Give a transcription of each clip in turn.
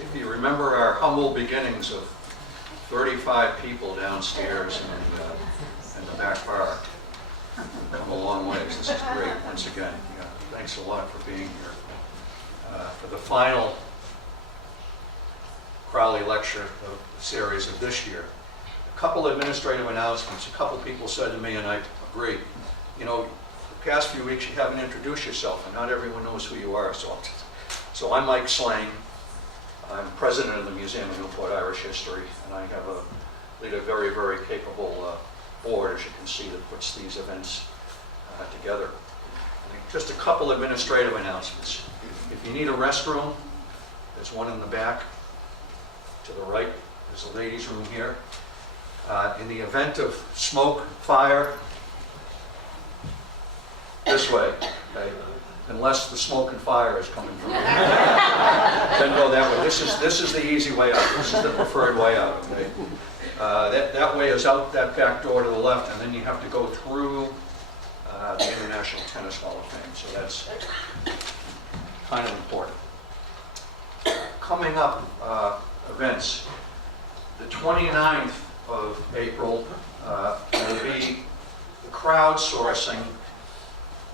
if you remember our humble beginnings of 35 people downstairs in the back bar, come a long ways. This is great. Once again, thanks a lot for being here for the final Crowley lecture of the series of this year. A couple administrative announcements. A couple people said to me, and I agree, you know, the past few weeks you haven't introduced yourself, and not everyone knows who you are. So I'm Mike Slane. I'm president of the Museum of Newport Irish History, and I lead a very, very capable board, as you can see, that puts these events together. Just a couple administrative announcements. If you need a restroom, there's one in the back to the right. There's a ladies' room here. In the event of smoke, fire, this way, okay? Unless the smoke and fire is coming from here. Then go that way. This is the easy way out. This is the preferred way out, okay? That way is out that back door to the left, and then you have to go through the International Tennis Hall of Fame. So that's kind of important. Coming up, events. The 29th of April will be the crowdsourcing,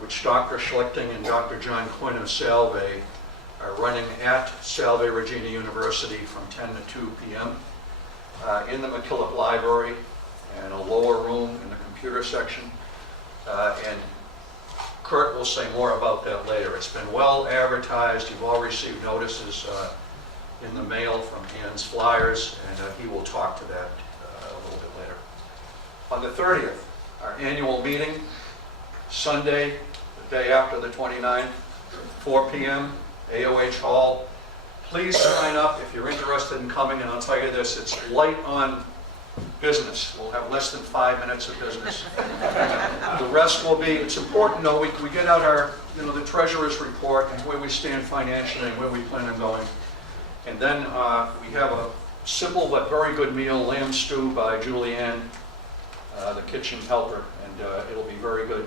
which Dr. Schlichting and Dr. John Quinn of Salve are running at Salve Regina University from 10 to 2 p.m. In the McKillop Library and a lower room in the computer section. And Kurt will say more about that later. It's been well advertised. You've all received notices in the mail from Ann's Flyers, and he will talk to that a little bit later. On the 30th, our annual meeting, Sunday, the day after the 29th, 4 p.m., AOH Hall. Please sign up if you're interested in coming, and I'll tell you this, it's light on business. We'll have less than 5 minutes of business. The rest will be, it's important though, we get out our, the treasurer's report and where we stand financially and where we plan on going. And then we have a simple but very good meal, lamb stew by Julianne, the kitchen helper, and it'll be very good.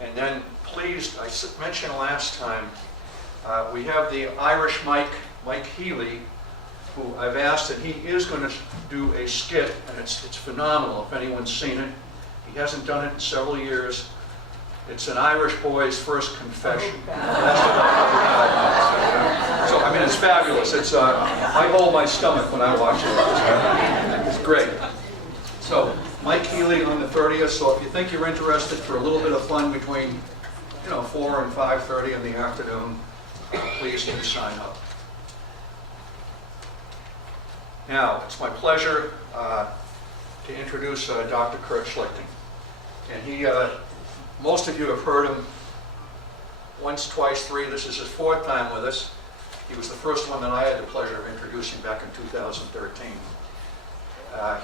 And then please, I mentioned last time, we have the Irish Mike Healy, who I've asked, and he is going to do a skit, and it's phenomenal if anyone's seen it. He hasn't done it in several years. It's an Irish boy's first confession. So, I mean, it's fabulous. I hold my stomach when I watch it. It's great. So, Mike Healy on the 30th. So if you think you're interested for a little bit of fun between, 4 and 5:30 in the afternoon, please do sign up. Now, it's my pleasure to introduce Dr. Kurt Schlichting. And he, most of you have heard him once, twice, three. This is his 4th time with us. He was the first one that I had the pleasure of introducing back in 2013.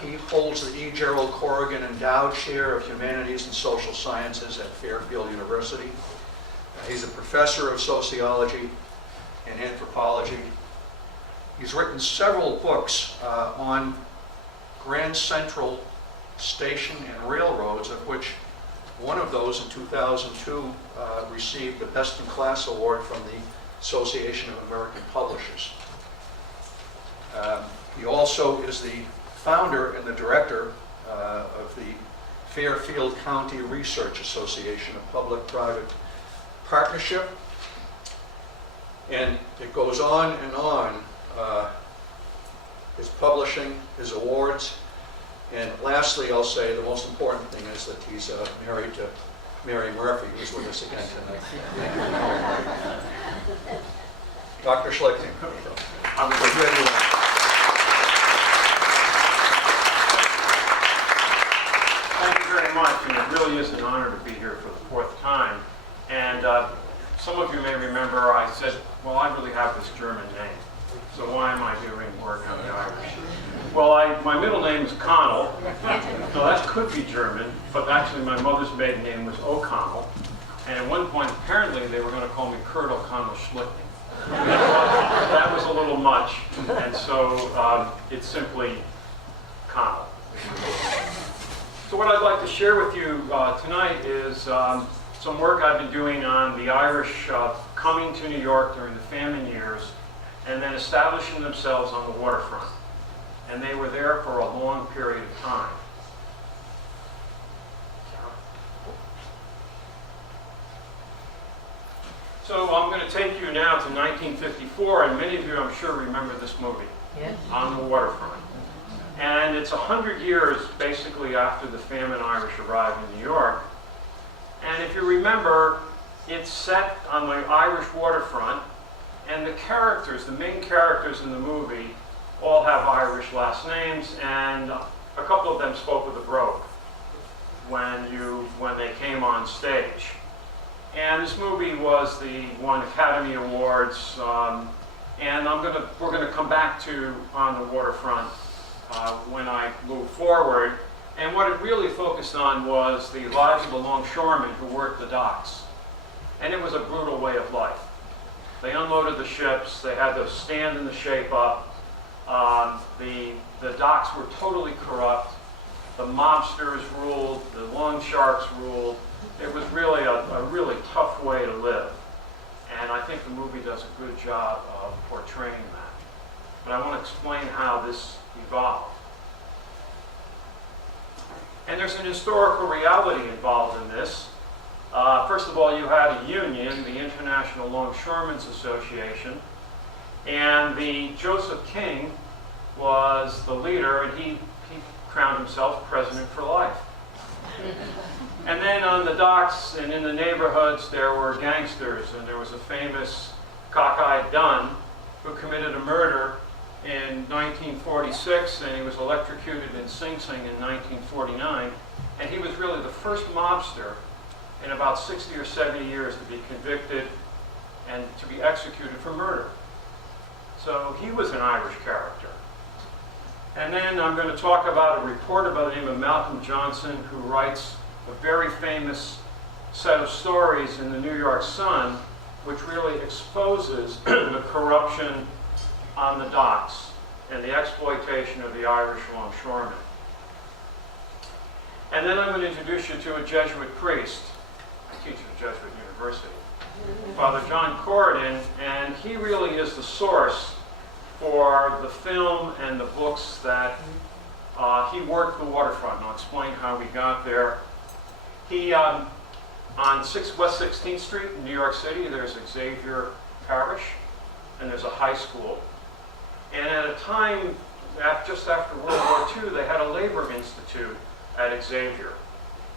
He holds the E. Gerald Corrigan Endowed Chair of Humanities and Social Sciences at Fairfield University. He's a professor of sociology and anthropology. He's written several books on Grand Central Station and railroads, of which one of those in 2002 received the Best in Class Award from the Association of American Publishers. He also is the founder and the director of the Fairfield County Research Association, a public-private partnership. And it goes on and on. His publishing, his awards, and lastly, I'll say the most important thing is that he's married to Mary Murphy, who's with us again tonight. Thank you. Dr. Schlichting. I'm ready. Thank you very much, and it really is an honor to be here for the 4th time. And some of you may remember I said, well, I really have this German name, so why am I doing work on the Irish? Well, my middle name is Connell, so that could be German, but actually my mother's maiden name was O'Connell, and at one point apparently they were going to call me Kurt O'Connell Schlichting. That was a little much, and so it's simply Connell. So what I'd like to share with you tonight is some work I've been doing on the Irish coming to New York during the famine years and then establishing themselves on the waterfront. And they were there for a long period of time. So I'm going to take you now to 1954, and many of you, I'm sure, remember this movie, Yes. On the Waterfront. And it's 100 years, basically, after the Famine Irish arrived in New York. And if you remember, it's set on the Irish waterfront, and the characters, the main characters in the movie, all have Irish last names, and a couple of them spoke with a brogue when they came on stage. And this movie won Academy Awards, and we're gonna come back to On the Waterfront when I move forward. And what it really focused on was the lives of the longshoremen who worked the docks. And it was a brutal way of life. They unloaded the ships, they had to stand in the shape up. The docks were totally corrupt. The mobsters ruled, the loan sharks ruled. It was really a really tough way to live. And I think the movie does a good job of portraying that. But I want to explain how this evolved. And there's an historical reality involved in this. First of all, you had a union, the International Longshoremen's Association, and the Joseph King was the leader, and he crowned himself president for life. And then on the docks and in the neighborhoods, there were gangsters, and there was a famous cockeyed Dunn who committed a murder in 1946, and he was electrocuted in Sing Sing in 1949. And he was really the first mobster in about 60 or 70 years to be convicted and to be executed for murder. So he was an Irish character. And then I'm going to talk about a reporter by the name of Malcolm Johnson, who writes a very famous set of stories in the New York Sun, which really exposes the corruption on the docks and the exploitation of the Irish longshoremen. And then I'm going to introduce you to a Jesuit priest. I teach at a Jesuit university, Father John Corridan, and he really is the source for the film and the books that he worked the waterfront, and I'll explain how we got there. He, on West 16th Street in New York City, there's Xavier parish, and there's a high school. And at a time, just after World War II, they had a labor institute at Xavier.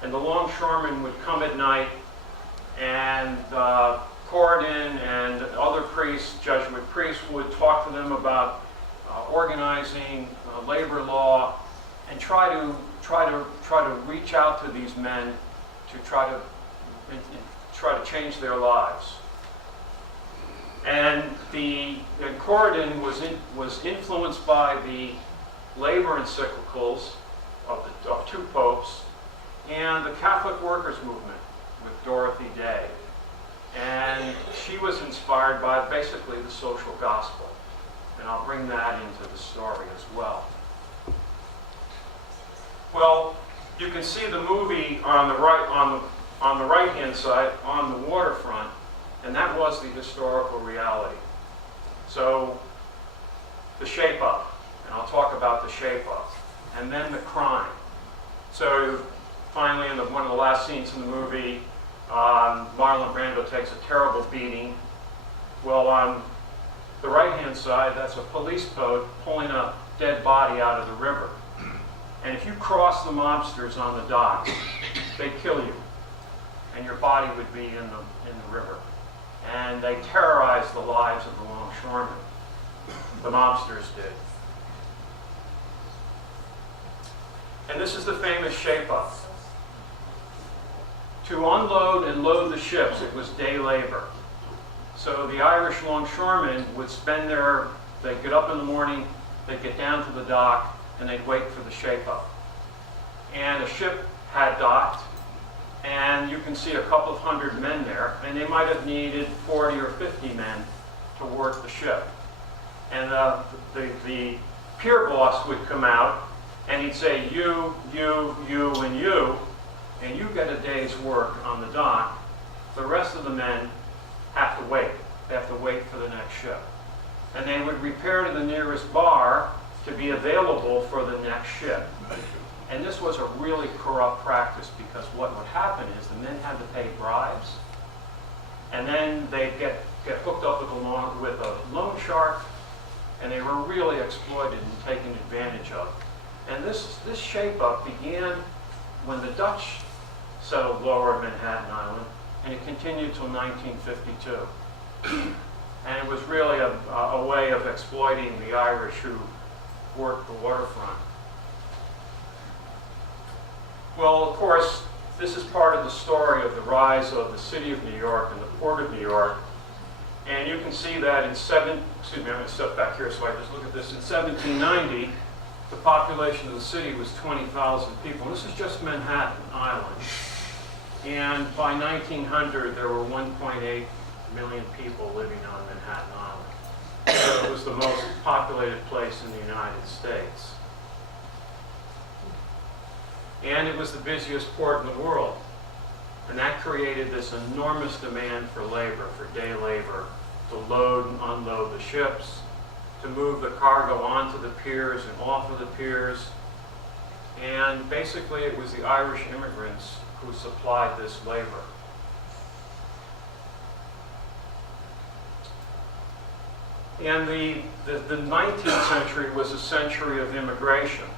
And the longshoremen would come at night, and Corridan and other priests, Jesuit priests, would talk to them about organizing, labor law, and try to reach out to these men to try to change their lives. And Corridan was influenced by the labor encyclicals of two popes and the Catholic workers movement with Dorothy Day. And she was inspired by basically the social gospel. And I'll bring that into the story as well. Well, you can see the movie on the right-hand side, On the Waterfront, and that was the historical reality. So, the shape-up, and I'll talk about the shape-up, and then the crime. So, finally, in one of the last scenes in the movie, Marlin Brando takes a terrible beating. Well, on the right-hand side, that's a police boat pulling a dead body out of the river. And if you cross the mobsters on the docks, they kill you, and your body would be in the river. And they terrorize the lives of the longshoremen. The mobsters did. And this is the famous shape-up. To unload and load the ships, it was day labor. So the Irish longshoremen would they'd get up in the morning, they'd get down to the dock, and they'd wait for the shape-up. And a ship had docked, and you can see a couple of hundred men there, and they might have needed 40 or 50 men to work the ship. And the pier boss would come out, and he'd say, you, and you get a day's work on the dock. The rest of the men have to wait. They have to wait for the next ship. and they would repair to the nearest bar to be available for the next ship. And this was a really corrupt practice, because what would happen is the men had to pay bribes, and then they'd get hooked up with a loan shark, and they were really exploited and taken advantage of. And this shape-up began when the Dutch settled lower Manhattan Island, and it continued till 1952. And it was really a way of exploiting the Irish who worked the waterfront. Well, of course, this is part of the story of the rise of the city of New York and the port of New York. And you can see that I'm going to step back here so I just look at this. In 1790, the population of the city was 20,000 people. And this is just Manhattan Island. And by 1900, there were 1.8 million people living on Manhattan Island. So it was the most populated place in the United States. And it was the busiest port in the world. And that created this enormous demand for labor, for day labor, to load and unload the ships, to move the cargo onto the piers and off of the piers. And basically it was the Irish immigrants who supplied this labor. And the 19th century was a century of immigration.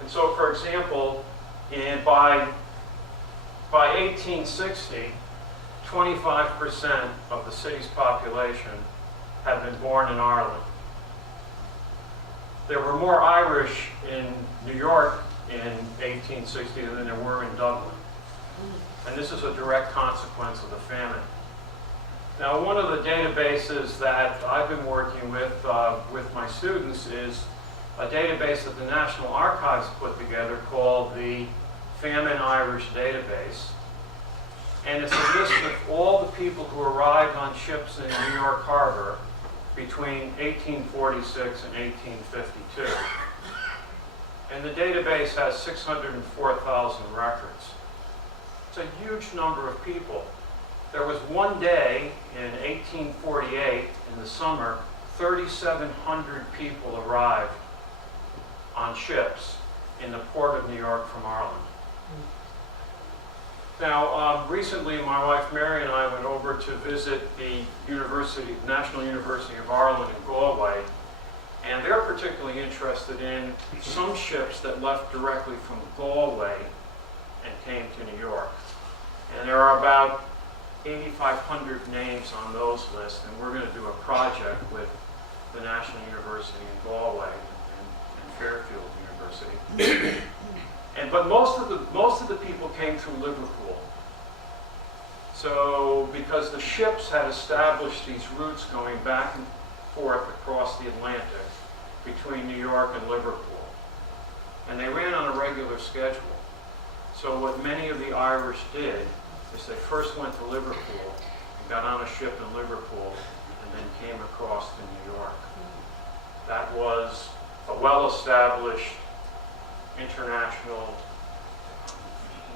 And so, for example, by 1860, 25% of the city's population had been born in Ireland. There were more Irish in New York in 1860 than there were in Dublin. And this is a direct consequence of the famine. Now, one of the databases that I've been working with my students is a database that the National Archives put together called the Famine Irish database. And it's a list of all the people who arrived on ships in New York Harbor between 1846 and 1852. And the database has 604,000 records. It's a huge number of people. There was one day in 1848, in the summer, 3,700 people arrived on ships in the port of New York from Ireland. Now, recently my wife Mary and I went over to visit the National University of Ireland in Galway, and they're particularly interested in some ships that left directly from Galway and came to New York. And there are about 8,500 names on those lists, and we're going to do a project with the National University in Galway and Fairfield University. But most of the people came through Liverpool. So because the ships had established these routes going back and forth across the Atlantic between New York and Liverpool, and they ran on a regular schedule. So what many of the Irish did is they first went to Liverpool and got on a ship in Liverpool and then came across to New York. That was a well-established international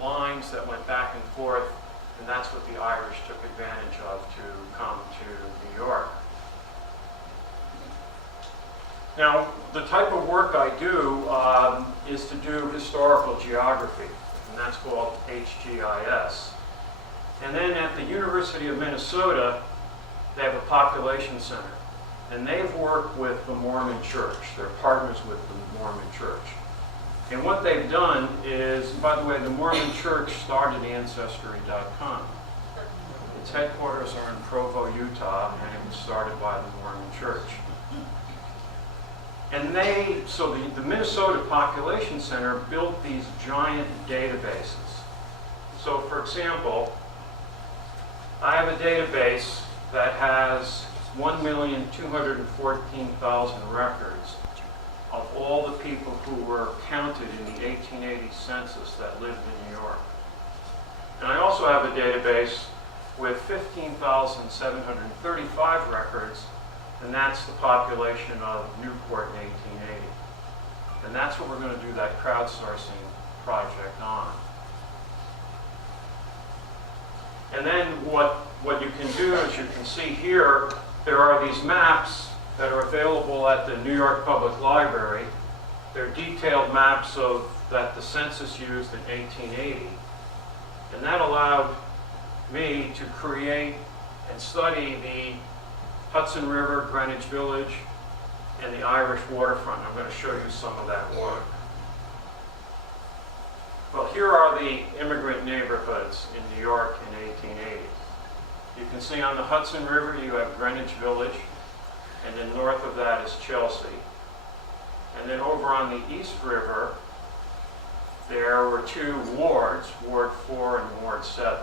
lines that went back and forth, and that's what the Irish took advantage of to come to New York. Now, the type of work I do is to do historical geography, and that's called HGIS. And then at the University of Minnesota, they have a population center, and they've worked with the Mormon Church. They're partners with the Mormon Church. And what they've done is, by the way, the Mormon Church started Ancestry.com. Its headquarters are in Provo, Utah, and it was started by the Mormon Church. And so the Minnesota Population Center built these giant databases. So for example, I have a database that has 1,214,000 records of all the people who were counted in the 1880 census that lived in New York. And I also have a database with 15,735 records, and that's the population of Newport in 1880. And that's what we're going to do that crowdsourcing project on. And then what you can do, as you can see here, there are these maps that are available at the New York Public Library. They're detailed maps that the census used in 1880. And that allowed me to create and study the Hudson River, Greenwich Village, and the Irish waterfront. I'm going to show you some of that work. Well, here are the immigrant neighborhoods in New York in 1880. You can see on the Hudson River you have Greenwich Village, and then north of that is Chelsea. And then over on the East River, there were two wards, Ward 4 and Ward 7.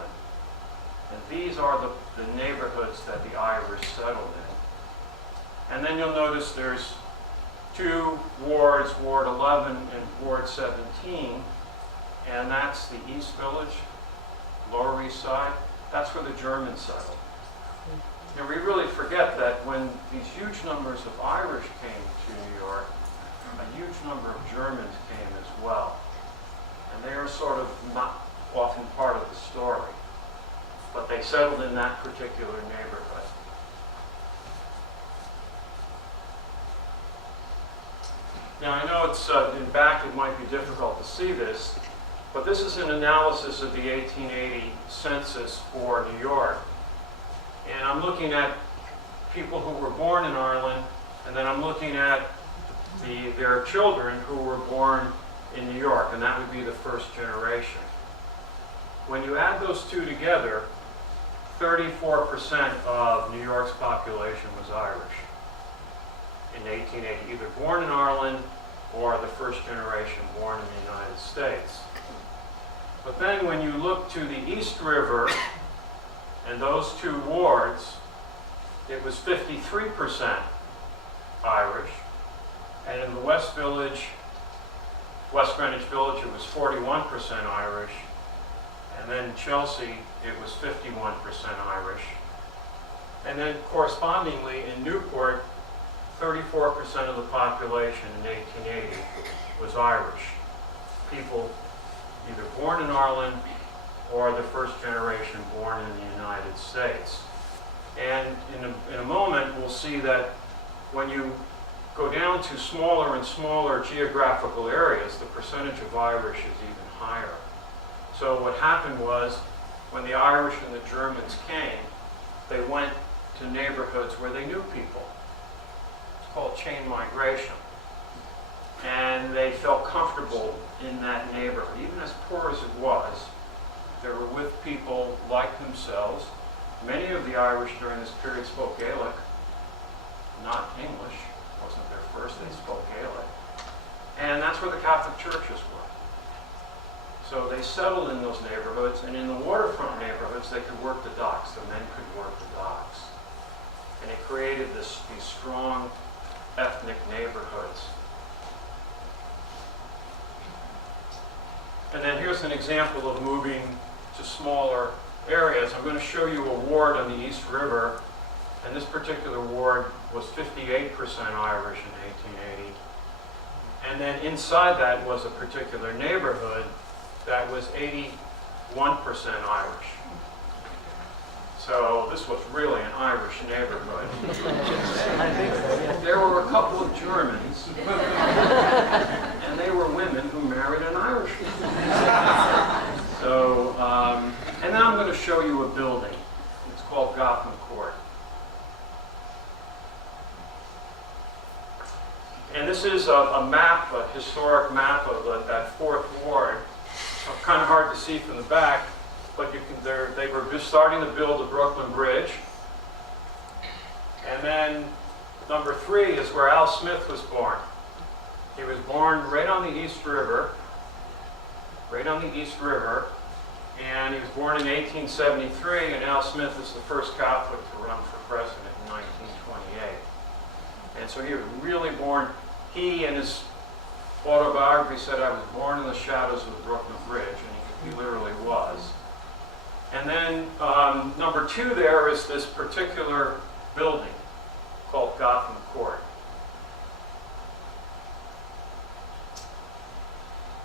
And these are the neighborhoods that the Irish settled in. And then you'll notice there's two wards, Ward 11 and Ward 17, and that's the East Village, Lower East Side. That's where the Germans settled. And we really forget that when these huge numbers of Irish came to New York, a huge number of Germans came as well. And they are sort of not often part of the story, but they settled in that particular neighborhood. Now I know it's in back it might be difficult to see this, but this is an analysis of the 1880 census for New York. And I'm looking at people who were born in Ireland, and then I'm looking at their children who were born in New York, and that would be the first generation. When you add those two together, 34% of New York's population was Irish in 1880, either born in Ireland or the first generation born in the United States. But then when you look to the East River and those two wards, it was 53% Irish. And in the West Village, West Greenwich Village, it was 41% Irish. And then Chelsea, it was 51% Irish. And then correspondingly in Newport, 34% of the population in 1880 was Irish. People either born in Ireland or the first generation born in the United States. And in a moment, we'll see that when you go down to smaller and smaller geographical areas, the percentage of Irish is even higher. So what happened was, when the Irish and the Germans came, they went to neighborhoods where they knew people. It's called chain migration. And they felt comfortable in that neighborhood. Even as poor as it was, they were with people like themselves. Many of the Irish during this period spoke Gaelic, not English. It wasn't their first, they spoke Gaelic. And that's where the Catholic churches were. So they settled in those neighborhoods, and in the waterfront neighborhoods, they could work the docks. The men could work the docks. And it created these strong ethnic neighborhoods. And then here's an example of moving to smaller areas. I'm going to show you a ward on the East River, and this particular ward was 58% Irish in 1880. And then inside that was a particular neighborhood that was 81% Irish. So this was really an Irish neighborhood. There were a couple of Germans, and they were women who married an Irishman. So, and then I'm going to show you a building. It's called Gotham Court. And this is a map, a historic map of that Fourth Ward. It's kind of hard to see from the back, but you can, they were just starting to build the Brooklyn Bridge. And then number 3 is where Al Smith was born. He was born right on the East River, and he was born in 1873, and Al Smith is the first Catholic to run for president in 1928. And so he was really born, he in his autobiography said, "I was born in the shadows of the Brooklyn Bridge," and he literally was. And then number 2 there is this particular building called Gotham Court.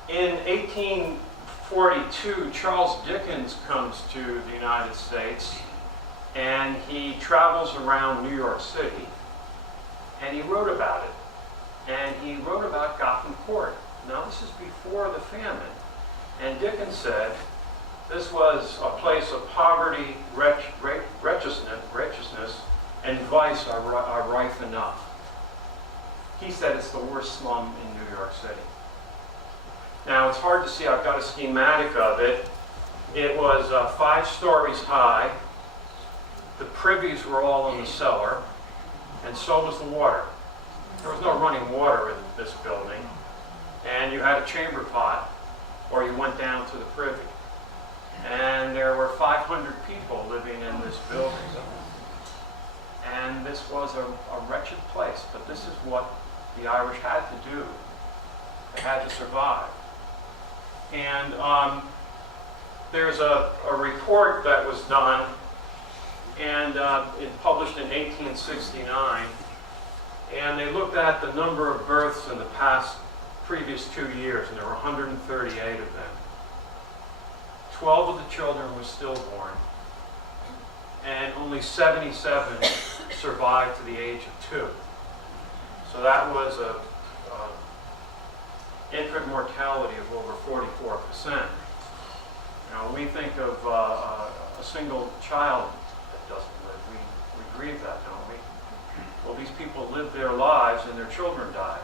In 1840, 1842, Charles Dickens comes to the United States, and he travels around New York City, and he wrote about it. And he wrote about Gotham Court. Now, this is before the famine. And Dickens said this was a place of poverty, wretchedness, and vice are rife enough. He said it's the worst slum in New York City. Now, it's hard to see. I've got a schematic of it. It was 5 stories high. The privies were all in the cellar, and so was the water. There was no running water in this building, and you had a chamber pot, or you went down to the privy. And there were 500 people living in this building. And this was a wretched place, but this is what the Irish had to do. They had to survive. And there's a report that was done, and it published in 1869, and they looked at the number of births in the previous 2 years, and there were 138 of them. 12 of the children were stillborn, and only 77 survived to the age of 2. So that was a infant mortality of over 44%. Now, when we think of a single child that doesn't live, we grieve that, don't we? Well, these people lived their lives and their children died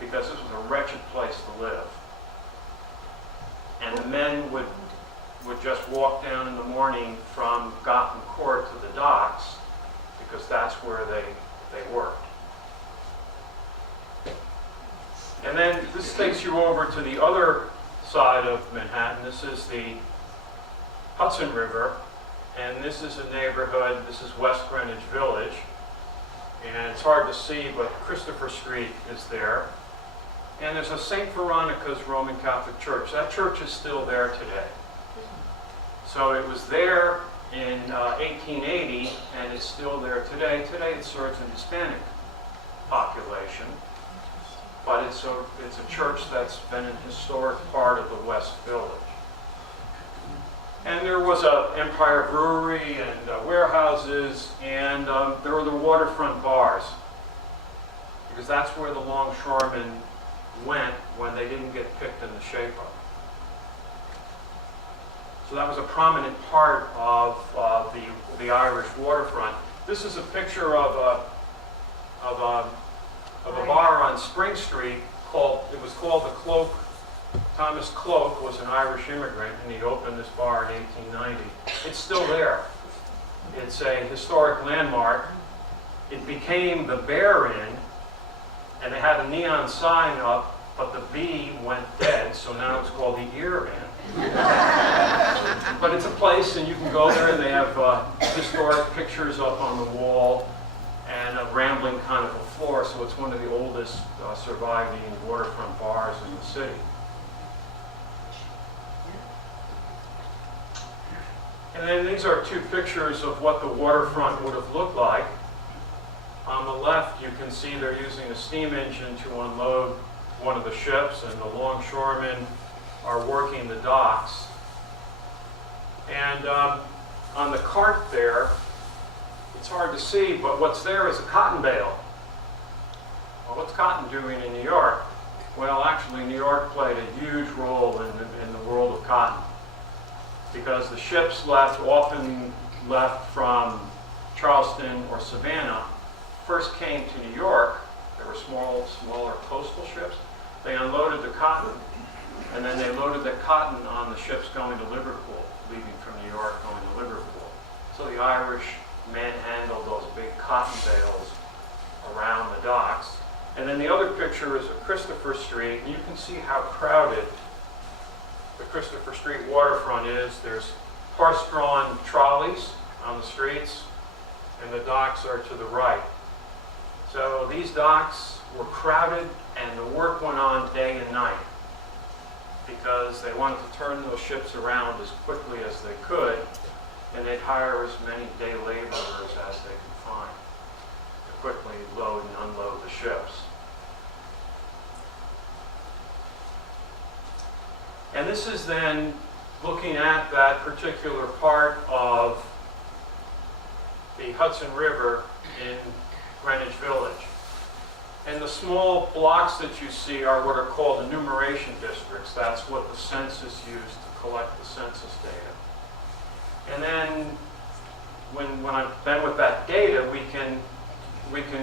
because this was a wretched place to live. And the men would just walk down in the morning from Gotham Court to the docks because that's where they worked. And then this takes you over to the other side of Manhattan. This is the Hudson River, and this is a neighborhood. This is West Greenwich Village, and it's hard to see, but Christopher Street is there. And there's a St. Veronica's Roman Catholic Church. That church is still there today. So it was there in 1880, and it's still there today. Today it serves an Hispanic population, but it's a church that's been an historic part of the West Village. And there was an Empire Brewery and warehouses, and there were the waterfront bars, because that's where the longshoremen went when they didn't get picked in the shape-up. So that was a prominent part of the Irish waterfront. This is a picture of a bar on Spring Street it was called the Cloak. Thomas Cloak was an Irish immigrant, and he opened this bar in 1890. It's still there. It's a historic landmark. It became the Bear Inn, and they had a neon sign up, but the B went dead, so now it's called the Ear Inn. But it's a place, and you can go there, and they have historic pictures up on the wall and a rambling kind of a floor, so it's one of the oldest surviving waterfront bars in the city. And then these are 2 pictures of what the waterfront would have looked like. On the left, you can see they're using a steam engine to unload one of the ships, and the longshoremen are working the docks. And on the cart there, it's hard to see, but what's there is a cotton bale. Well, what's cotton doing in New York? Well, actually, New York played a huge role in the world of cotton, because the ships often left from Charleston or Savannah, first came to New York. There were smaller coastal ships. They unloaded the cotton, and then they loaded the cotton on the ships going to Liverpool, leaving from New York going to Liverpool. So the Irish manhandled those big cotton bales around the docks. And then the other picture is of Christopher Street, and you can see how crowded the Christopher Street waterfront is. There's horse-drawn trolleys on the streets, and the docks are to the right. So these docks were crowded, and the work went on day and night, because they wanted to turn those ships around as quickly as they could, and they'd hire as many day laborers as they could find to quickly load and unload the ships. And this is then looking at that particular part of the Hudson River in Greenwich Village. And the small blocks that you see are what are called enumeration districts. That's what the census used to collect the census data. And then when I'm done with that data, we can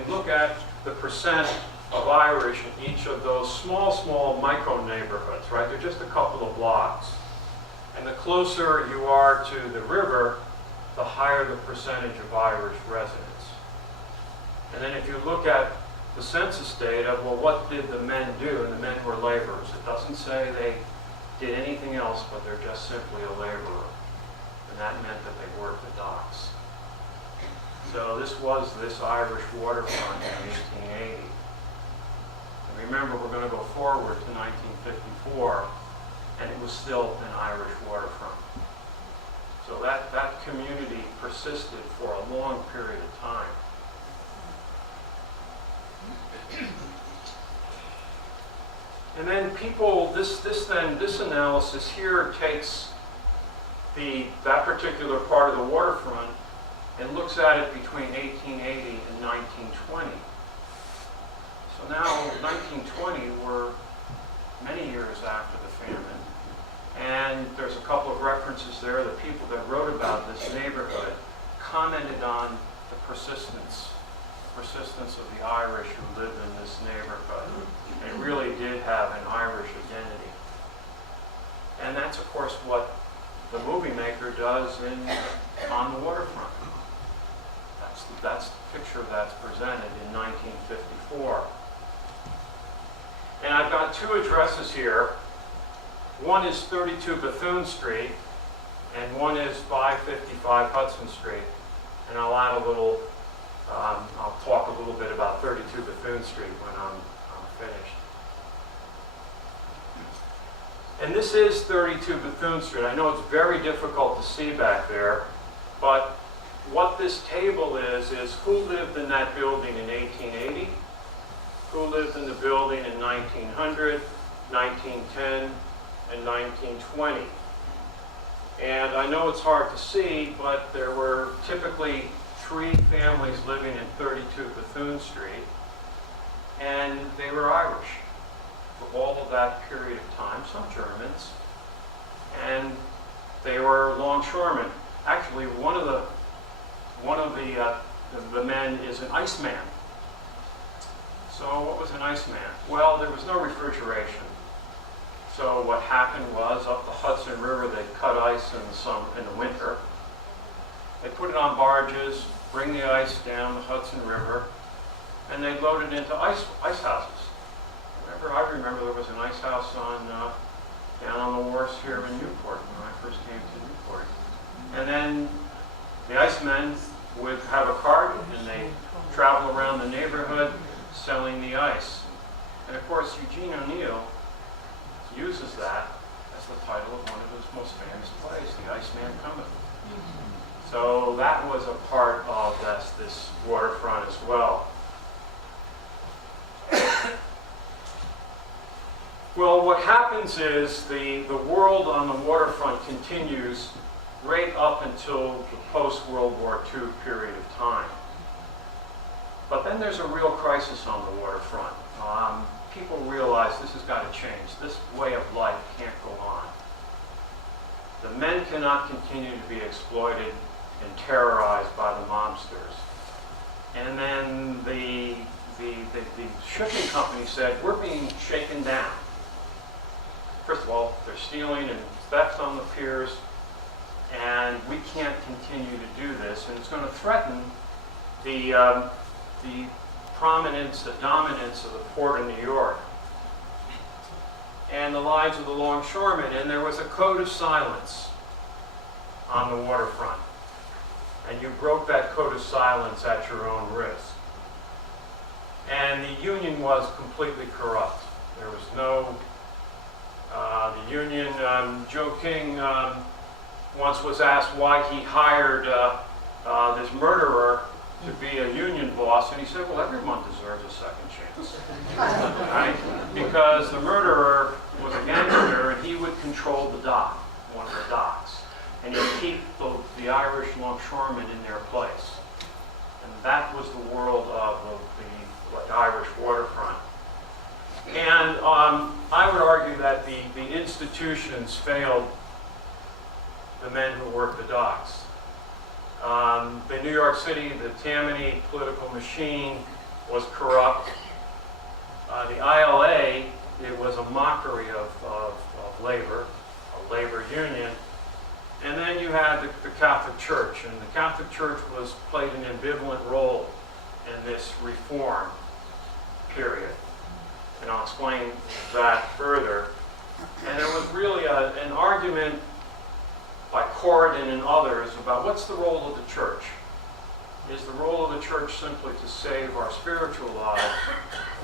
look at the percent of Irish in each of those small micro neighborhoods, right? They're just a couple of blocks. And the closer you are to the river, the higher the percentage of Irish residents. And then if you look at the census data, well, what did the men do? And the men were laborers. It doesn't say they did anything else, but they're just simply a laborer. And that meant that they worked the docks. So this was this Irish waterfront in 1880. And remember, we're going to go forward to 1954, and it was still an Irish waterfront. So that community persisted for a long period of time. And then people, this analysis here takes that particular part of the waterfront and looks at it between 1880 and 1920. So now 1920, we're many years after the famine, and there's a couple of references there. The people that wrote about this neighborhood commented on the persistence of the Irish who lived in this neighborhood. It really did have an Irish identity. And that's, of course, what the movie maker does on the waterfront. That's the picture that's presented in 1954. And I've got two addresses here. One is 32 Bethune Street, and one is 555 Hudson Street. And I'll add a little, I'll talk a little bit about 32 Bethune Street when I'm finished. And this is 32 Bethune Street. I know it's very difficult to see back there, but what this table is who lived in that building in 1880, who lived in the building in 1900, 1910, and 1920. And I know it's hard to see, but there were typically 3 families living in 32 Bethune Street, and they were Irish for all of that period of time, some Germans, and they were longshoremen. Actually, one of the men is an iceman. So what was an iceman? Well, there was no refrigeration. So what happened was, up the Hudson River, they'd cut ice in the winter. They put it on barges, bring the ice down the Hudson River, and they'd load it into ice houses. I remember there was an ice house down on the wharfs here in Newport when I first came to Newport. And then the icemen would have a cart and they travel around the neighborhood selling the ice. And of course, Eugene O'Neill uses that as the title of one of his most famous plays, The Iceman Cometh. So that was a part of this waterfront as well. Well, what happens is the world on the waterfront continues right up until the post-World War II period of time. But then there's a real crisis on the waterfront. People realize this has got to change. This way of life can't go on. The men cannot continue to be exploited and terrorized by the mobsters. And then the shipping company said, we're being shaken down. First of all, they're stealing and theft on the piers, and we can't continue to do this, and it's going to threaten the prominence, the dominance of the port of New York and the lives of the longshoremen. And there was a code of silence on the waterfront, and you broke that code of silence at your own risk. And the union was completely corrupt. There was no the union. Joe King once was asked why he hired this murderer to be a union boss, and he said, well, everyone deserves a second chance. Right? Because the murderer was a gangster, and he would controlled the dock, one of the docks, and he'd keep the Irish longshoremen in their place. And that was the world of the Irish waterfront. And I would argue that the institutions failed the men who worked the docks. The New York City, the Tammany political machine was corrupt. The ILA, it was a mockery of labor, a labor union. And then you had the Catholic Church, and the Catholic Church played an ambivalent role in this reform period. And I'll explain that further. And there was really an argument by Corridan and others about what's the role of the church. Is the role of the church simply to save our spiritual lives,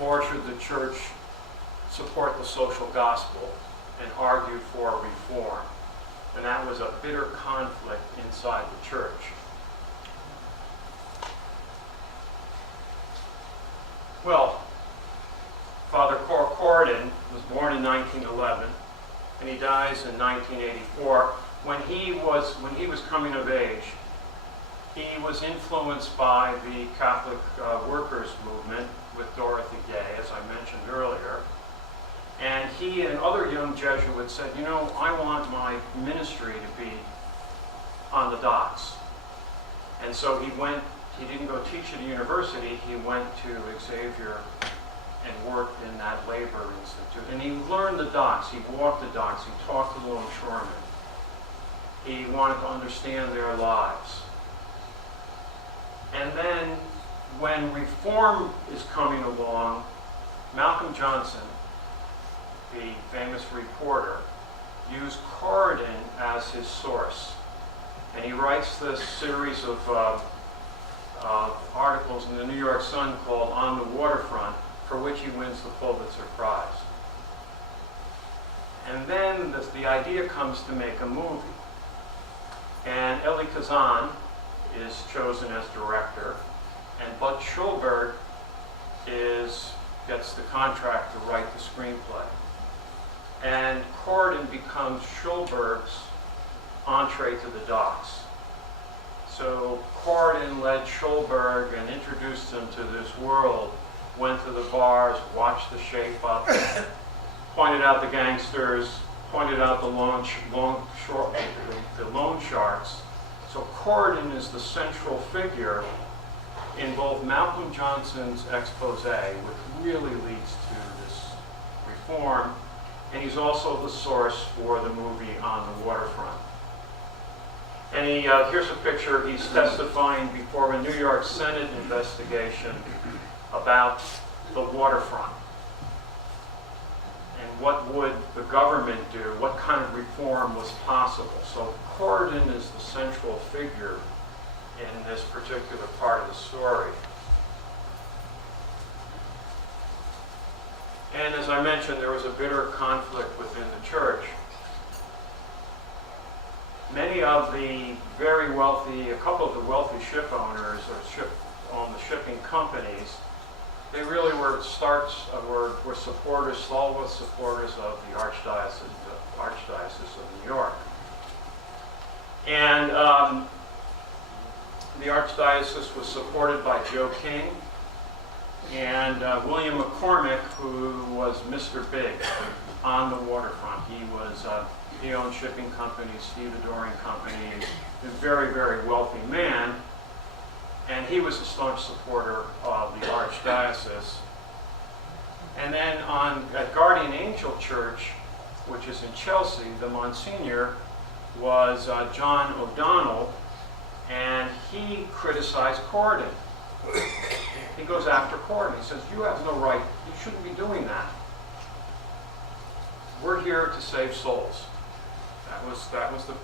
or should the church support the social gospel and argue for reform? And that was a bitter conflict inside the church. Well, Father Corridan was born in 1911, and he dies in 1984. When he was coming of age, he was influenced by the Catholic workers movement with Dorothy Day, as I mentioned earlier. And he and other young Jesuits said, you know, I want my ministry to be on the docks. And so he didn't go teach at a university, he went to Xavier and worked in that labor institute. And he learned the docks, he walked the docks, he talked to the longshoremen. He wanted to understand their lives. And then when reform is coming along, Malcolm Johnson, the famous reporter, used Corridan as his source. And he writes this series of articles in the New York Sun called On the Waterfront, for which he wins the Pulitzer Prize. And then the idea comes to make a movie. And Elie Kazan is chosen as director, and Bud Schulberg gets the contract to write the screenplay. And Corridan becomes Schulberg's entree to the docks. So Corridan led Schulberg and introduced him to this world, went to the bars, watched the shape up, pointed out the gangsters, pointed out the loan sharks. So Corridan is the central figure in both Malcolm Johnson's expose, which really leads to this reform, and he's also the source for the movie On the Waterfront. And here's a picture. He's testifying before a New York Senate investigation about the waterfront. And what would the government do? What kind of reform was possible? So Corridan is the central figure in this particular part of the story. And as I mentioned, there was a bitter conflict within the church. Many of the very wealthy, a couple of the wealthy ship owners or the shipping companies, they really were supporters, stalwart supporters of the Archdiocese of New York. And the Archdiocese was supported by Joe King and William McCormick, who was Mr. Big on the waterfront. He owned shipping companies, stevedoring companies, a very, very wealthy man. And he was a staunch supporter of the Archdiocese. And then at Guardian Angel Church, which is in Chelsea, the Monsignor was John O'Donnell, and he criticized Corridan. He goes after Corridan. He says, you have no right, you shouldn't be doing that. We're here to save souls. That was the...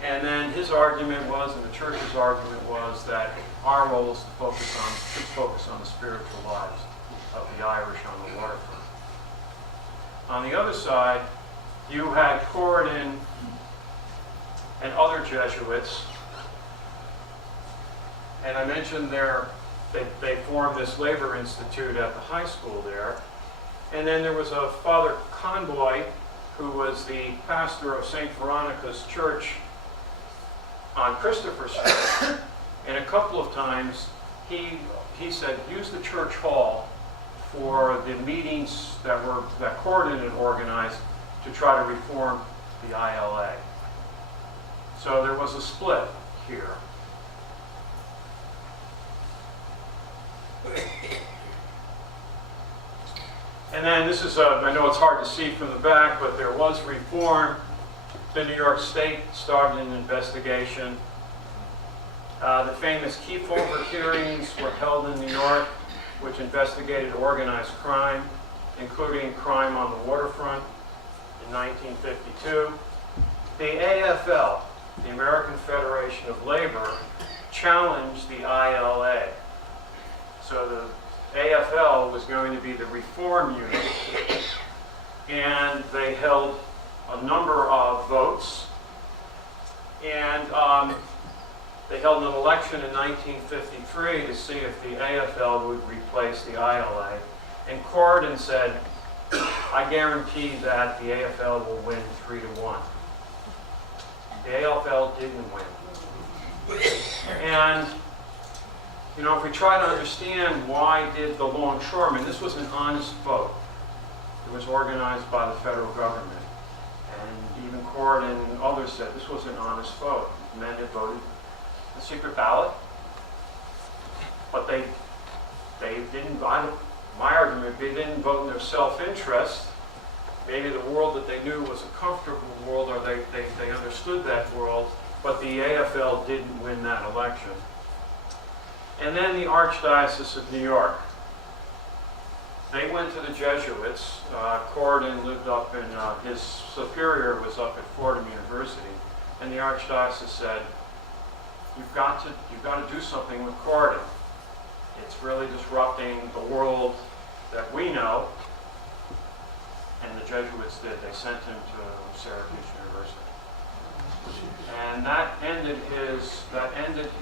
And then his argument was, and the church's argument was, that our role is to focus on the spiritual lives of the Irish on the waterfront. On the other side, you had Corridan and other Jesuits, and I mentioned they formed this labor institute at the high school there, and then there was a Father Conboy who was the pastor of St. Veronica's Church on Christopher Street. And a couple of times he said, use the church hall for the meetings that Corridan had organized to try to reform the ILA. So there was a split here. And then this is, I know it's hard to see from the back, but there was reform. The New York State started an investigation. The famous Kefauver hearings were held in New York, which investigated organized crime, including crime on the waterfront in 1952. The AFL, the American Federation of Labor, challenged the ILA. So the AFL was going to be the reform unit, and they held a number of votes, and they held an election in 1953 to see if the AFL would replace the ILA, and Corridan said, I guarantee that the AFL will win 3-1. The AFL didn't win. And you know, if we try to understand why did the longshoremen, this was an honest vote. It was organized by the federal government. And even Corridan and others said this was an honest vote. Men had voted the secret ballot, but they didn't, my argument, they didn't vote in their self-interest. Maybe the world that they knew was a comfortable world, or they understood that world, but the AFL didn't win that election. And then the Archdiocese of New York. They went to the Jesuits. Corridan lived up in, his superior was up at Fordham University, and the Archdiocese said, you've got to do something with Corridan. It's really disrupting the world that we know. And the Jesuits did. They sent him to Syracuse University. And that ended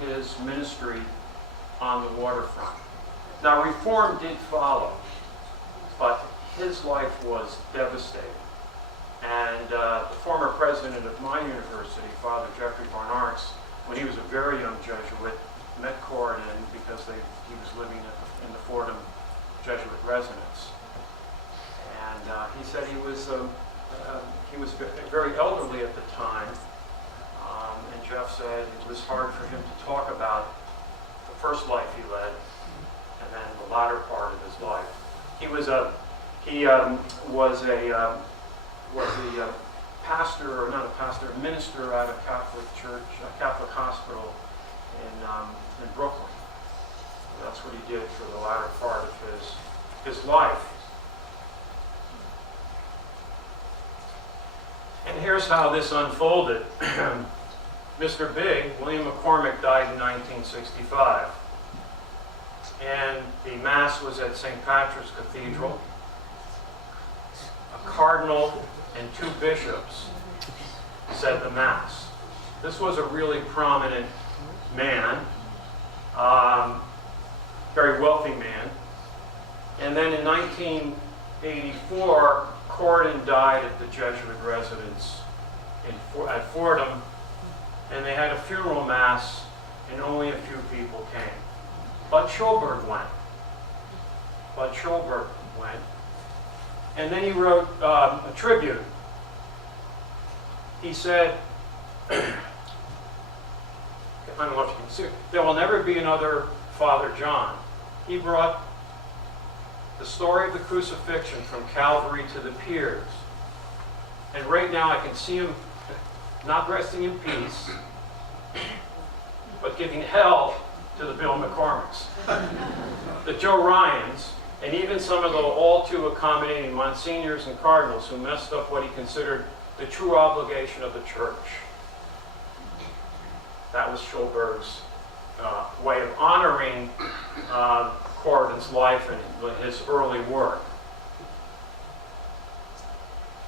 his ministry on the waterfront. Now, reform did follow, but his life was devastating. And the former president of my university, Father Jeffrey Barnarks, when he was a very young Jesuit, met Corridan because he was living in the Fordham Jesuit residence. And he said he was very elderly at the time, and Jeff said it was hard for him to talk about the first life he led, and then the latter part of his life. He was a pastor, or not a pastor, a minister at a Catholic church, a Catholic hospital in Brooklyn. And that's what he did for the latter part of his life. And here's how this unfolded. Mr. Big, William McCormick, died in 1965. And the Mass was at St. Patrick's Cathedral. A cardinal and 2 bishops said the Mass. This was a really prominent man, very wealthy man. And then in 1984, Corridan died at the Jesuit residence at Fordham, and they had a funeral mass, and only a few people came. Bud Schulberg went. And then he wrote a tribute. He said, I don't know if you can see it, there will never be another Father John. He brought the story of the crucifixion from Calvary to the piers. And right now I can see him not resting in peace, but giving hell to the Bill McCormicks, the Joe Ryans, and even some of the all too accommodating monsignors and cardinals who messed up what he considered the true obligation of the church. That was Schulberg's way of honoring Corridan's life and his early work.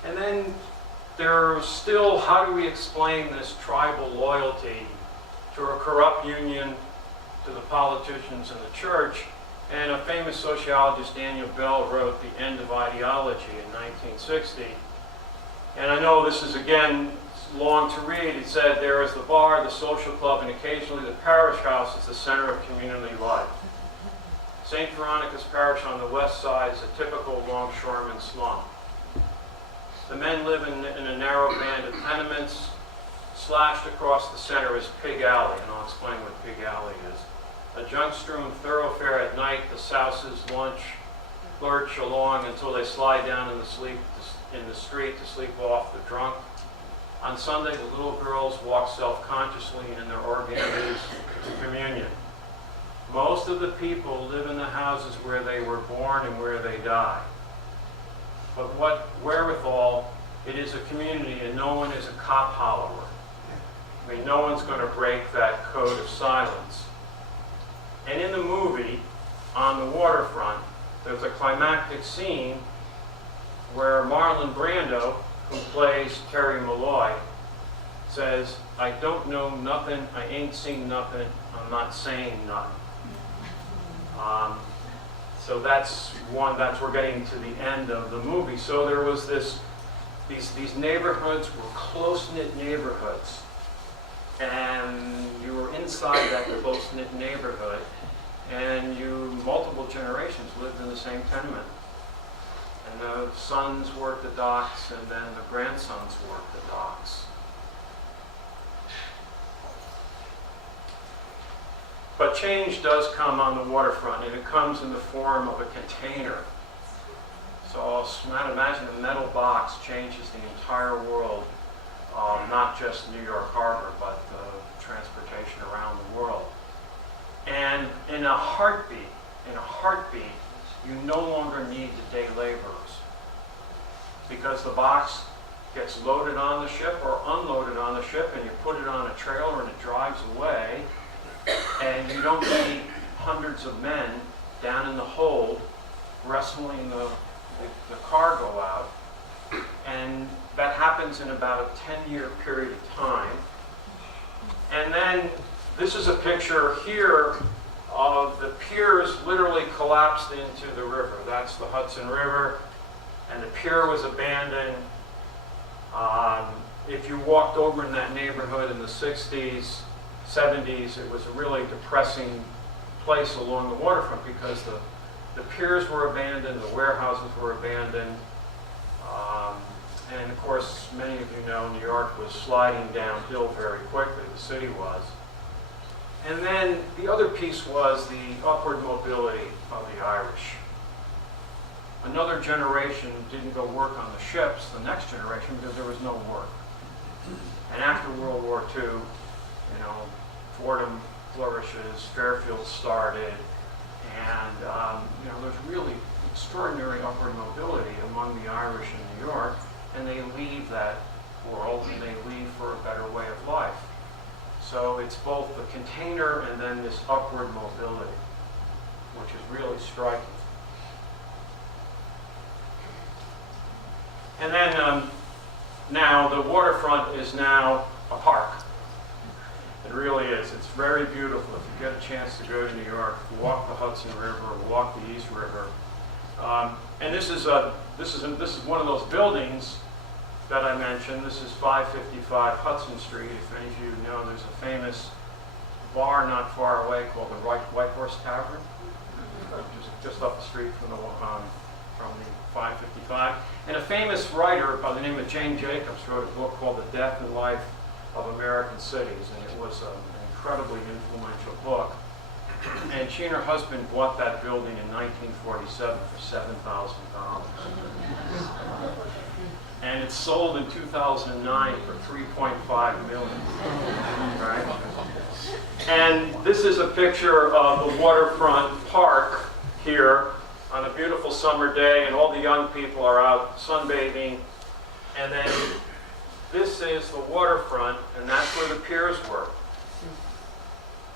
And then there's still, how do we explain this tribal loyalty to a corrupt union, to the politicians and the church? And a famous sociologist, Daniel Bell, wrote The End of Ideology in 1960. And I know this is, again, long to read. It said, there is the bar, the social club, and occasionally the parish house is the center of community life. St. Veronica's Parish on the west side is a typical longshoreman slum. The men live in a narrow band of tenements. Slashed across the center is Pig Alley, and I'll explain what Pig Alley is. A junk-strewn thoroughfare at night, the souses lunch, lurch along until they slide down in the street to sleep off the drunk. On Sunday, the little girls walk self-consciously in their organdries to communion. Most of the people live in the houses where they were born and where they die. But what wherewithal, it is a community and no one is a cop hollower. I mean, no one's going to break that code of silence. And in the movie, on the waterfront, there's a climactic scene where Marlin Brando, who plays Terry Malloy, says, I don't know nothing, I ain't seen nothing, I'm not saying nothing. So that's we're getting to the end of the movie. So there was these neighborhoods were close-knit neighborhoods. And you were inside that close-knit neighborhood, and multiple generations lived in the same tenement. And the sons worked the docks, and then the grandsons worked the docks. But change does come on the waterfront, and it comes in the form of a container. So imagine a metal box changes the entire world, not just New York Harbor, but transportation around the world. And in a heartbeat, you no longer need the day laborers, because the box gets loaded on the ship or unloaded on the ship, and you put it on a trailer and it drives away. And you don't need hundreds of men down in the hold wrestling the cargo out. And that happens in about a 10-year period of time. And then this is a picture here of the piers literally collapsed into the river. That's the Hudson River, and the pier was abandoned. If you walked over in that neighborhood in the 60s, 70s, it was a really depressing place along the waterfront because the piers were abandoned, the warehouses were abandoned, and of course, many of you know New York was sliding downhill very quickly, the city was. And then the other piece was the upward mobility of the Irish. Another generation didn't go work on the ships, the next generation, because there was no work. And after World War II, Fordham flourishes, Fairfield started, and there's really extraordinary upward mobility among the Irish in New York, and they leave that world and they leave for a better way of life. So it's both the container and then this upward mobility, which is really striking. And then now the waterfront is now a park. It really is. It's very beautiful. If you get a chance to go to New York, walk the Hudson River, walk the East River. And this is one of those buildings that I mentioned. This is 555 Hudson Street. If any of you know, there's a famous bar not far away called the White Horse Tavern, just up the street from the 555. And a famous writer by the name of Jane Jacobs wrote a book called The Death and Life of American Cities, and it was an incredibly influential book. And she and her husband bought that building in 1947 for $7,000. And it sold in 2009 for $3.5 million. Right? And this is a picture of the waterfront park here on a beautiful summer day, and all the young people are out sunbathing. And then this is the waterfront, and that's where the piers were.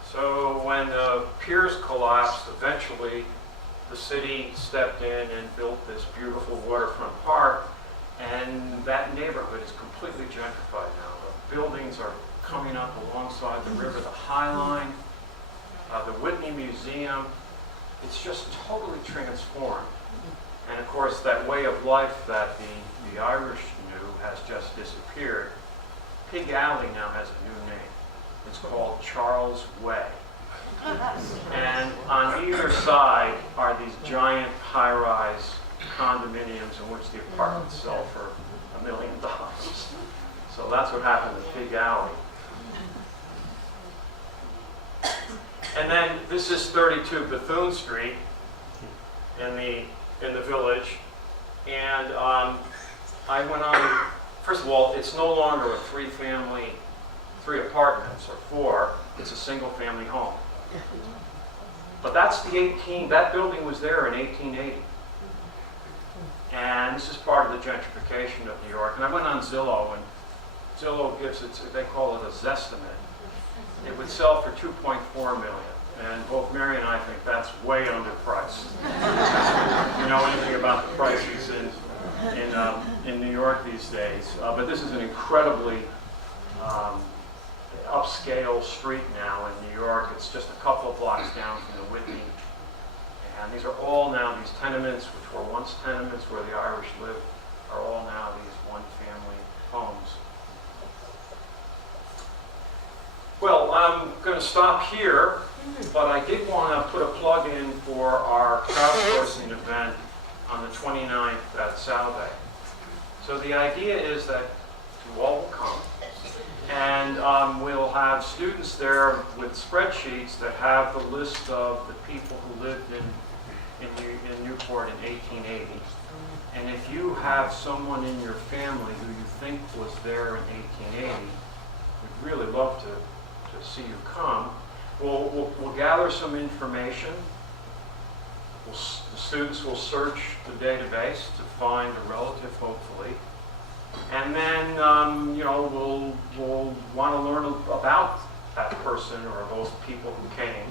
So when the piers collapsed, eventually the city stepped in and built this beautiful waterfront park, and that neighborhood is completely gentrified now. The buildings are coming up alongside the river, the High Line, the Whitney Museum. It's just totally transformed. And of course, that way of life that the Irish knew has just disappeared. Pig Alley now has a new name. It's called Charles Way. And on either side are these giant high-rise condominiums in which the apartments sell for $1 million. So that's what happened to Pig Alley. And then this is 32 Bethune Street in the village. And I went on, first of all, it's no longer a three apartments or four, it's a single family home. But that building was there in 1880. And this is part of the gentrification of New York. And I went on Zillow, and Zillow gives it, they call it a zestimate. It would sell for $2.4 million. And both Mary and I think that's way underpriced. If you know anything about the prices in New York these days. But this is an incredibly upscale street now in New York. It's just a couple of blocks down from the Whitney. And these are all now these tenements, which were once tenements where the Irish lived, are all now these one-family homes. Well, I'm going to stop here, but I did want to put a plug in for our crowdsourcing event on the 29th at Salve. So the idea is that you all will come, and we'll have students there with spreadsheets that have the list of the people who lived in Newport in 1880. And if you have someone in your family who you think was there in 1880, we'd really love to see you come. We'll gather some information. The students will search the database to find a relative, hopefully. And then, we'll want to learn about that person or those people who came.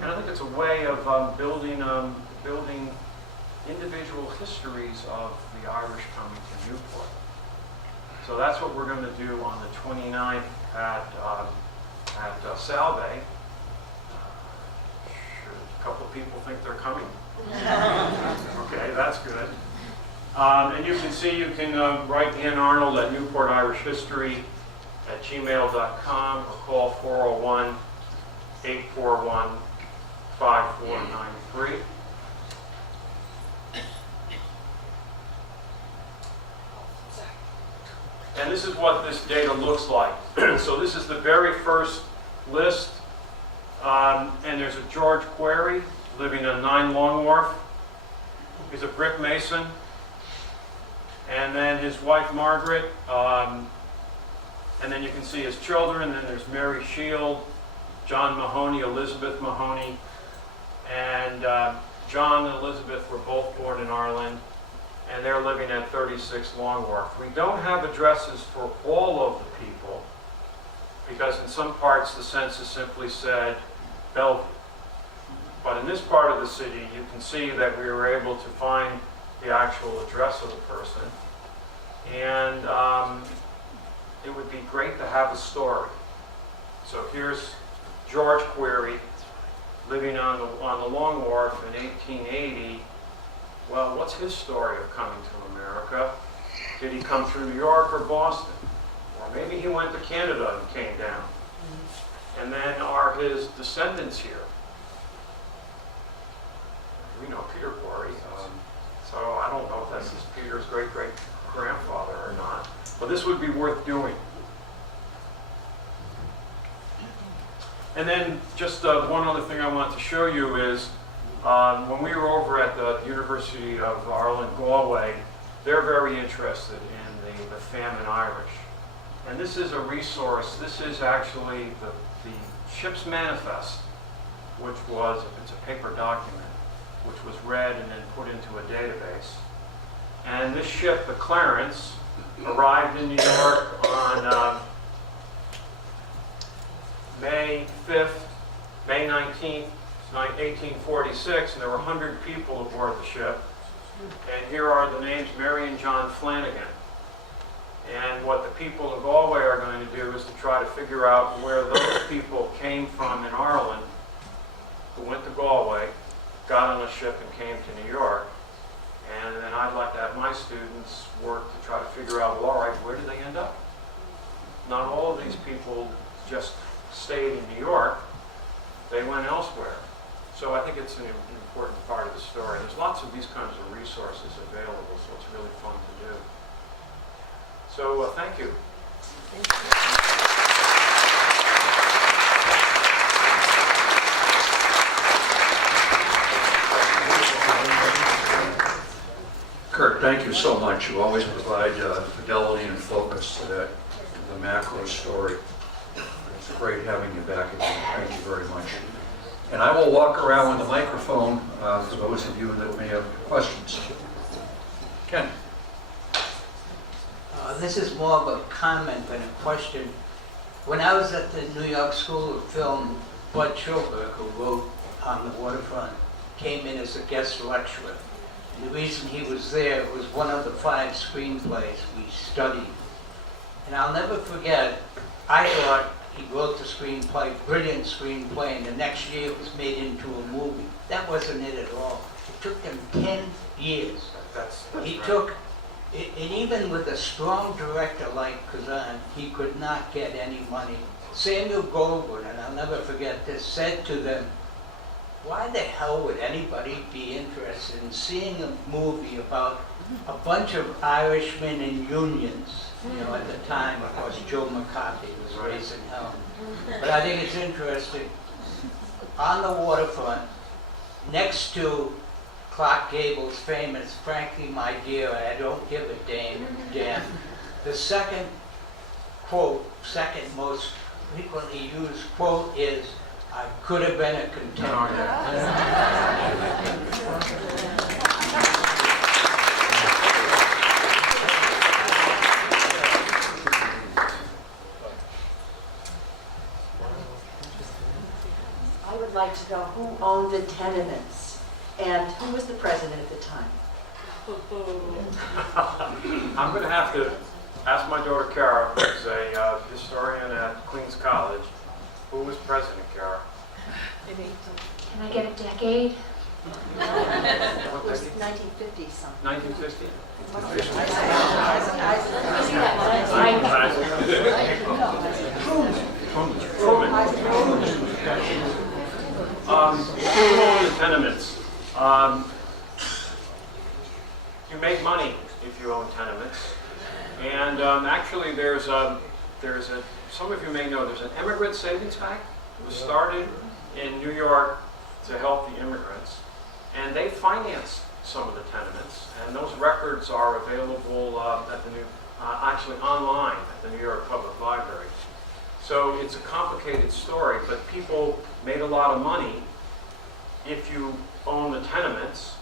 And I think it's a way of building individual histories of the Irish coming to Newport. So that's what we're going to do on the 29th at Salve. A couple of people think they're coming. Okay, that's good. And you can write Ann Arnold at newportirishhistory@gmail.com or call 401-841-5493. And this is what this data looks like. So this is the very first list. And there's a George Query living on 9 Long Wharf. He's a brick mason. And then his wife, Margaret. And then you can see his children. Then there's Mary Shield, John Mahoney, Elizabeth Mahoney. And John and Elizabeth were both born in Ireland. And they're living at 36 Long Wharf. We don't have addresses for all of the people because in some parts the census simply said Bellevue. But in this part of the city, you can see that we were able to find the actual address of the person. And it would be great to have a story. So here's George Query living on the Long Wharf in 1880. Well, what's his story of coming to America? Did he come through New York or Boston? Or maybe he went to Canada and came down. And then are his descendants here? We know Peter Quarry, so I don't know if that's Peter's great-great-grandfather or not. But this would be worth doing. And then just one other thing I want to show you is when we were over at the University of Ireland, Galway, they're very interested in the Famine Irish. And this is a resource. This is actually the ship's manifest, which it's a paper document, which was read and then put into a database. And this ship, the Clarence, arrived in New York on May 19th, 1846, and there were 100 people aboard the ship. And here are the names, Mary and John Flanagan. And what the people of Galway are going to do is to try to figure out where those people came from in Ireland, who went to Galway, got on a ship and came to New York. And then I'd like to have my students work to try to figure out, well, all right, where did they end up? Not all of these people just stayed in New York. They went elsewhere. So I think it's an important part of the story. There's lots of these kinds of resources available, so it's really fun to do. So thank you. Kurt, thank you so much. You always provide fidelity and focus to the macro story. It's great having you back again. Thank you very much. And I will walk around with the microphone for those of you that may have questions. Ken? This is more of a comment than a question. When I was at the New York School of Film, Bud Schulberg, who wrote On the Waterfront, came in as a guest lecturer. And the reason he was there was one of the 5 screenplays we studied. And I'll never forget, I thought he wrote the screenplay, brilliant screenplay, and the next year it was made into a movie. That wasn't it at all. It took them 10 years. That's He right. took, and even with a strong director like Corridan, he could not get any money. Samuel Goldwyn, and I'll never forget this, said to them, why the hell would anybody be interested in seeing a movie about a bunch of Irishmen in unions? You know, at the time, of course, Joe McCarthy was raising hell. But I think it's interesting. On the waterfront, next to Clark Gable's famous, frankly, my dear, I don't give a damn. The second quote, second most frequently used quote is, I could have been a contender. I would like to know who owned the tenements and who was the president at the time. I'm going to have to ask my daughter Kara, who's a historian at Queens College, who was president, Kara? Can I get a decade? What It was decade? 1950 something. 1950? The tenements. You make money if you own tenements. And actually there's a, some of you may know, there's an immigrant savings bank. It was started in New York to help the immigrants. And they financed some of the tenements. And those records are available at the actually online at the New York Public Library. So it's a complicated story, but people made a lot of money if you own the tenements.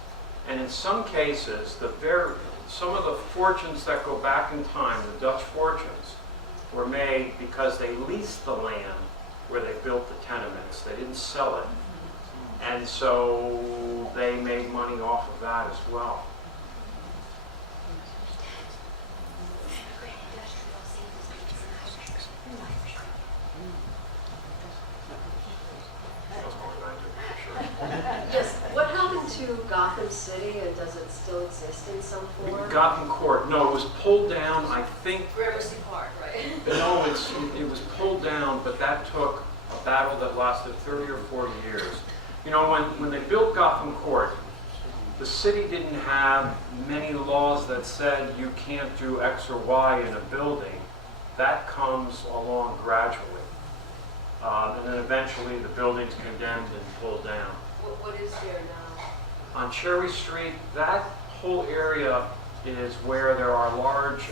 And in some cases, some of the fortunes that go back in time, the Dutch fortunes, were made because they leased the land where they built the tenements. They didn't sell it. And so they made money off of that as well. Yes. What happened to Gotham City, and does it still exist in some form? Gotham Court, no, it was pulled down, I think. Gramercy Park, right? No, it was pulled down, but that took a battle that lasted 30 or 40 years. You know, when they built Gotham Court, the city didn't have many laws that said you can't do X or Y in a building. That comes along gradually. And then eventually the building's condemned and pulled down. What is there now? On Cherry Street, that whole area is where there are large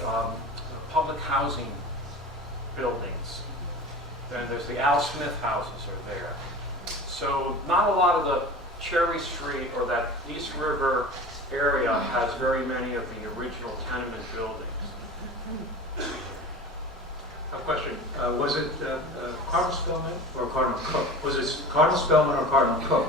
public housing buildings. Then there's the Al Smith houses are there. So not a lot of the Cherry Street or that East River area has very many of the original tenement buildings. A question, was it Cardinal Spellman or Cardinal Cook? Was it Cardinal Spellman or Cardinal Cook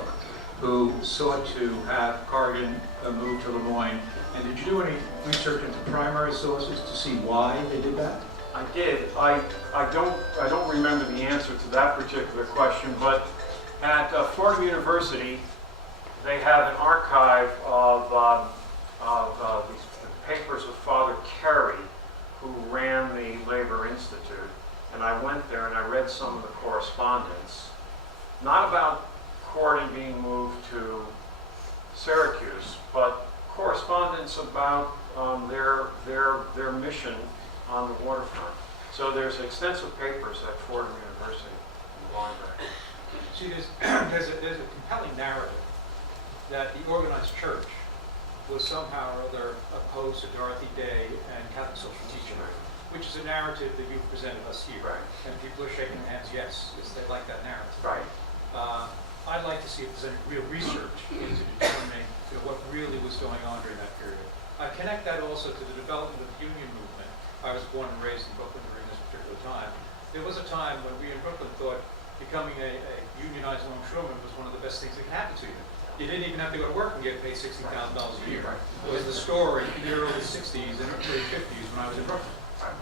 who sought to have Corrigan moved to Lemoyne? And did you do any research into primary sources to see why they did that? I did. I don't remember the answer to that particular question, but at Fordham University, they have an archive of of the papers of Father Carey, who ran the Labor Institute. And I went there and I read some of the correspondence, not about Corridan being moved to Syracuse, but correspondence about their mission on the waterfront. So there's extensive papers at Fordham University in the library. See, there's a compelling narrative that the organized church was somehow or other opposed to Dorothy Day and Catholic social teaching, which is a narrative that you've presented us here. Right. And people are shaking their hands, yes, they like that narrative. Right. I'd like to see if there's any real research into determining what really was going on during that period. I connect that also to the development of the union movement. I was born and raised in Brooklyn during this particular time. There was a time when we in Brooklyn thought becoming a unionized longshoreman was one of the best things that could happen to you. You didn't even have to go to work and get paid $60,000 a year. It was the story in the early 60s and early 50s when I was in Brooklyn.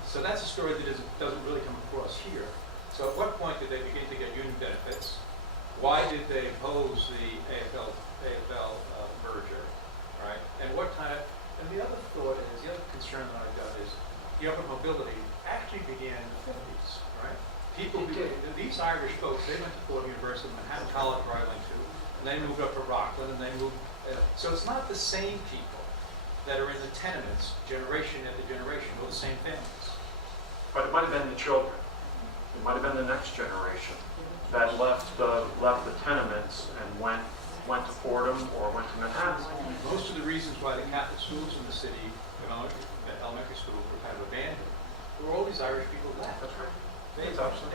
So that's a story that doesn't really come across here. So at what point did they begin to get union benefits? Why did they oppose the AFL merger, right? And what kind of, and the other thought is, the other concern that I've got is the upward mobility actually began in the 50s, right? These Irish folks, they went to Fordham University, Manhattan College, where I went to, and they moved up to Rockland, and they moved, so it's not the same people that are in the tenements, generation after generation, or the same families. But it might have been the children. It might have been the next generation that left the tenements and went to Fordham or went to Manhattan. Most of the reasons why the Catholic schools in the city, the elementary schools, were kind of abandoned, were all these Irish people left. That's right. They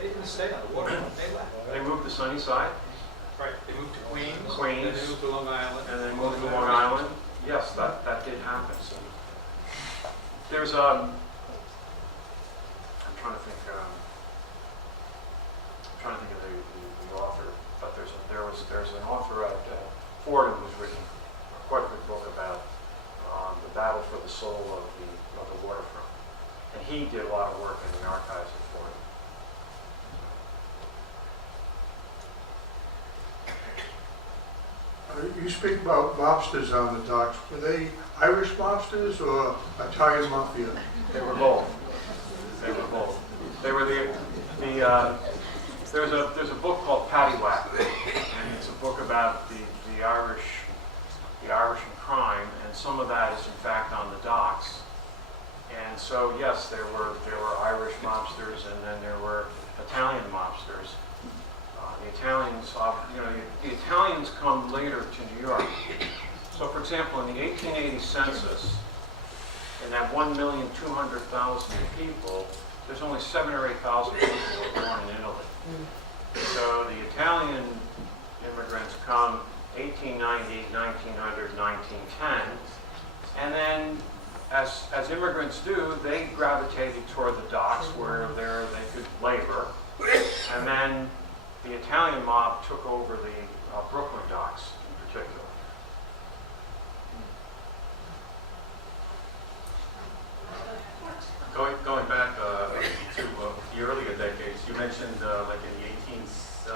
didn't stay on the waterfront. They left. They moved to Sunnyside. Right. They moved to Queens. Queens. And they moved to Long Island. And then moved to Long Island. Yes, that did happen. So there's I'm trying to think. I'm trying to think of the author, but there's an author at Fordham who's written quite a good book about the battle for the soul of the waterfront, and he did a lot of work in the archives of Fordham. You speak about mobsters on the docks. Were they Irish mobsters or Italian mafia? They were both. They were both. They were there's a book called Paddywhack, and it's a book about the Irish and crime, and some of that is in fact on the docks. And so yes, there were Irish mobsters, and then there were Italian mobsters. The Italians come later to New York. So for example, in the 1880 census, in that 1,200,000 people, there's only 7,000 or 8,000 people who were born in Italy. So the Italian immigrants come 1890, 1900, 1910, and then as immigrants do, they gravitated toward the docks where they could labor, and then the Italian mob took over the Brooklyn docks in particular. Going back to the earlier decades, you mentioned like in the 18s,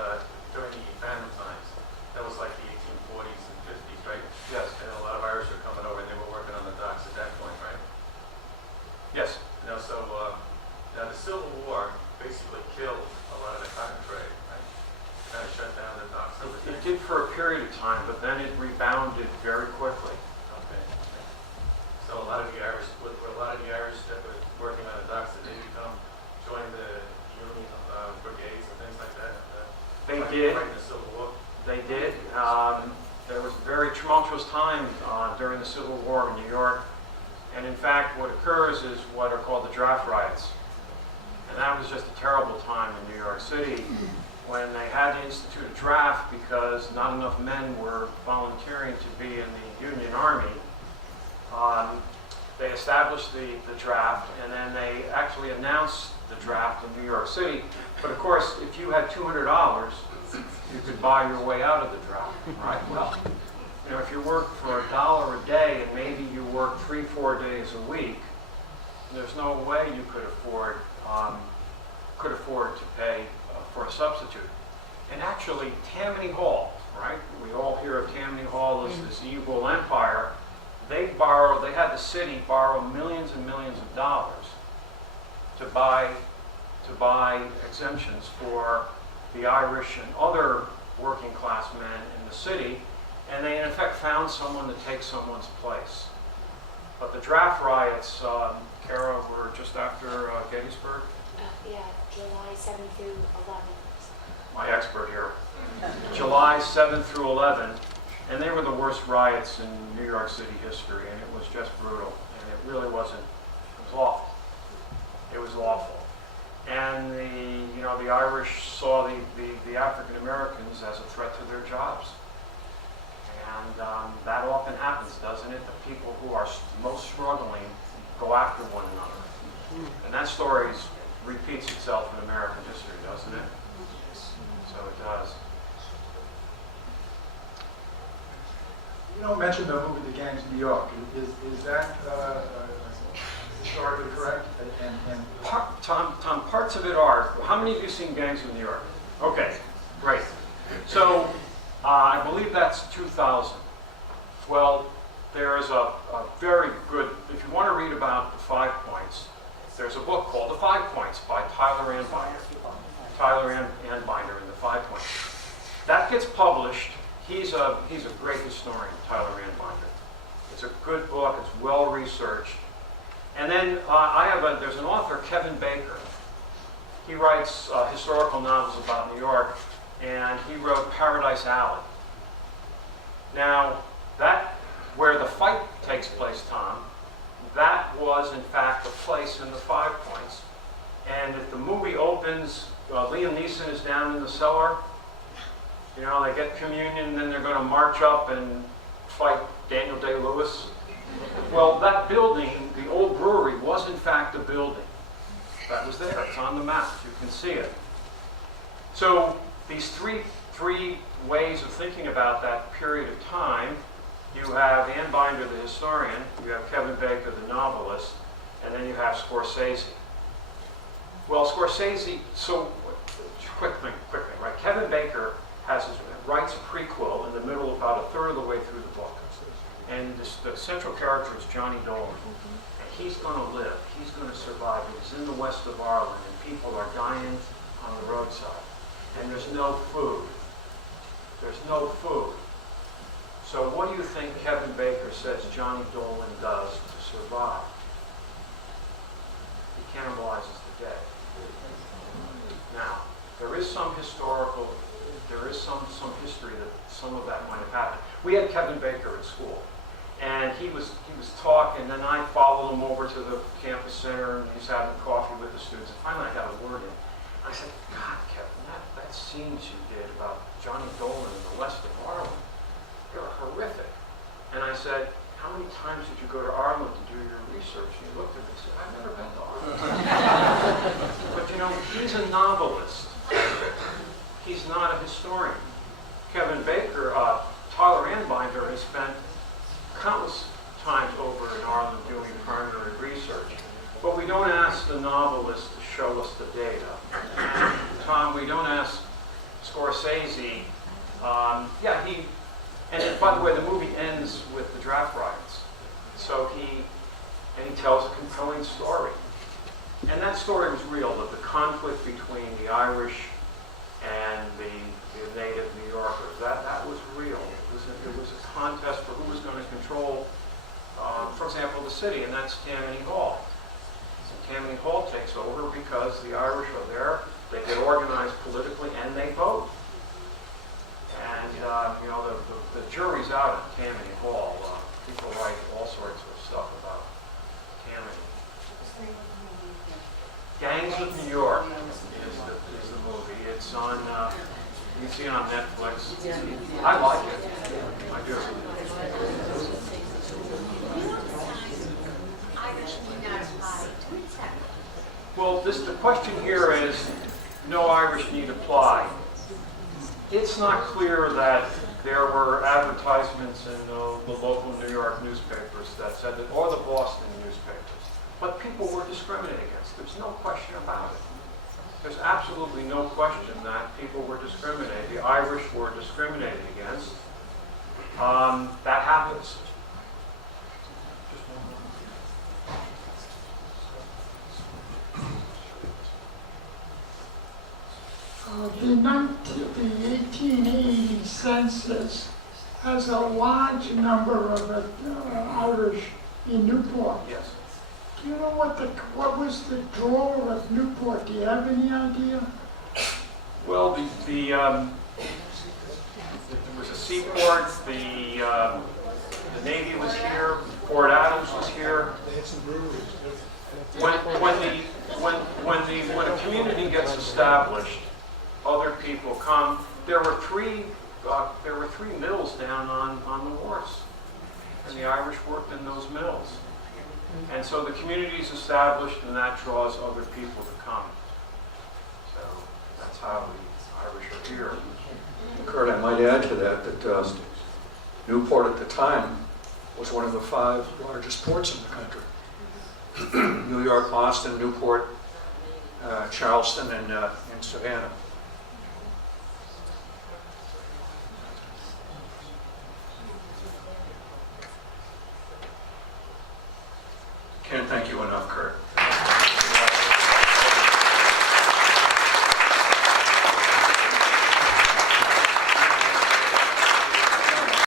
during the famine times, that was like the 1840s and 50s, right? Yes. And a lot of Irish were coming over and they were working on the docks at that point, right? Yes. Now, so now the Civil War basically killed a lot of the cotton trade, right? Kind of shut down the docks. It did for a period of time, but then it rebounded very quickly. Okay. So a lot of the Irish, were a lot of the Irish that were working on the docks, did they join the Union brigades and things like that? They did. Fighting the Civil War? They did. There was a very tumultuous time during the Civil War in New York. And in fact, what occurs is what are called the draft riots. And that was just a terrible time in New York City when they had to institute a draft because not enough men were volunteering to be in the Union Army. They established the draft, and then they actually announced the draft in New York City. But of course, if you had $200, you could buy your way out of the draft, right? Well, if you work for $1 a day and maybe you work 3-4 days a week, there's no way you could afford to pay for a substitute. And actually, Tammany Hall, right? We all hear of Tammany Hall as this evil empire. they had the city borrow millions and millions of dollars to buy exemptions for the Irish and other working class men in the city, and they in effect found someone to take someone's place. But the draft riots, Kara, were just after Gettysburg. Yeah, July 7th through 11th. My expert here. July 7th through 11th, and they were the worst riots in New York City history, and it was just brutal, and it really wasn't, it was awful. It was awful. And the Irish saw the African Americans as a threat to their jobs. And that often happens, doesn't it? The people who are most struggling go after one another. And that story repeats itself in American history, doesn't it? So it does. You don't mention the movie The Gangs of New York. Is that historically correct? And Tom, parts of it are. How many of you have seen Gangs of New York? Okay, great. So I believe that's 2000. Well, there is a very good, if you want to read about the 5 points, there's a book called The 5 Points by Tyler Anbinder. Tyler Anbinder in The 5 Points. That gets published. He's a great historian, Tyler Anbinder. It's a good book. It's well researched. And then there's an author, Kevin Baker. He writes historical novels about New York, and he wrote Paradise Alley. Now, where the fight takes place, Tom, that was in fact the place in the 5 points. And if the movie opens, Liam Neeson is down in the cellar. You know, they get communion, and then they're going to march up and fight Daniel Day-Lewis. Well, that building, the old brewery, was in fact a building. That was there. It's on the map. You can see it. So these three ways of thinking about that period of time. You have Ann Binder, the historian. You have Kevin Baker, the novelist. And then you have Scorsese. Well, Scorsese, so quickly, right? Kevin Baker writes a prequel in the middle, about a third of the way through the book. And the central character is Johnny Dolan. And he's going to live. He's going to survive. He's in the west of Ireland, and people are dying on the roadside. And there's no food. There's no food. So what do you think Kevin Baker says Johnny Dolan does to survive? He cannibalizes the dead. Now, there is some history that some of that might have happened. We had Kevin Baker at school, and he was talking, and then I followed him over to the campus center, and he's having coffee with the students. And finally, I got a word in. I said, God, Kevin, that scenes you did about Johnny Dolan in the west of Ireland, they were horrific. And I said, how many times did you go to Ireland to do your research? And he looked at me and said, I've never been to Ireland. But you know, he's a novelist. He's not a historian. Kevin Baker, Tyler Anbinder has spent countless times over in Ireland doing primary research. But we don't ask the novelist to show us the data. Tom, we don't ask Scorsese. And by the way, the movie ends with the draft riots. So he tells a compelling story. And that story was real, that the conflict between the Irish and the native New Yorkers, that was real. It was a contest for who was going to control, for example, the city, and that's Tammany Hall. And Tammany Hall takes over because the Irish are there, they get organized politically, and they vote. And, the jury's out at Tammany Hall. People write all sorts of stuff about Tammany. Gangs of New York is the movie. It's on, you can see it on Netflix. I like it. I do. Well, the question here is, no Irish need apply. It's not clear that there were advertisements in the local New York newspapers that said that, or the Boston newspapers. But people were discriminated against. There's no question about it. There's absolutely no question that people were discriminated. The Irish were discriminated against. That happens. The 1880 census has a large number of Irish in Newport. Yes. Do you know what was the draw of Newport? Do you have any idea? Well, there was a seaport, the Navy was here, Port Adams was here. When a community gets established, other people come. There were three mills down on the wharfs, and the Irish worked in those mills. And so the community's established, and that draws other people to come. So that's how the Irish are here. Kurt, I might add to that Newport at the time was one of the 5 largest ports in the country. New York, Boston, Newport, Charleston, and Savannah.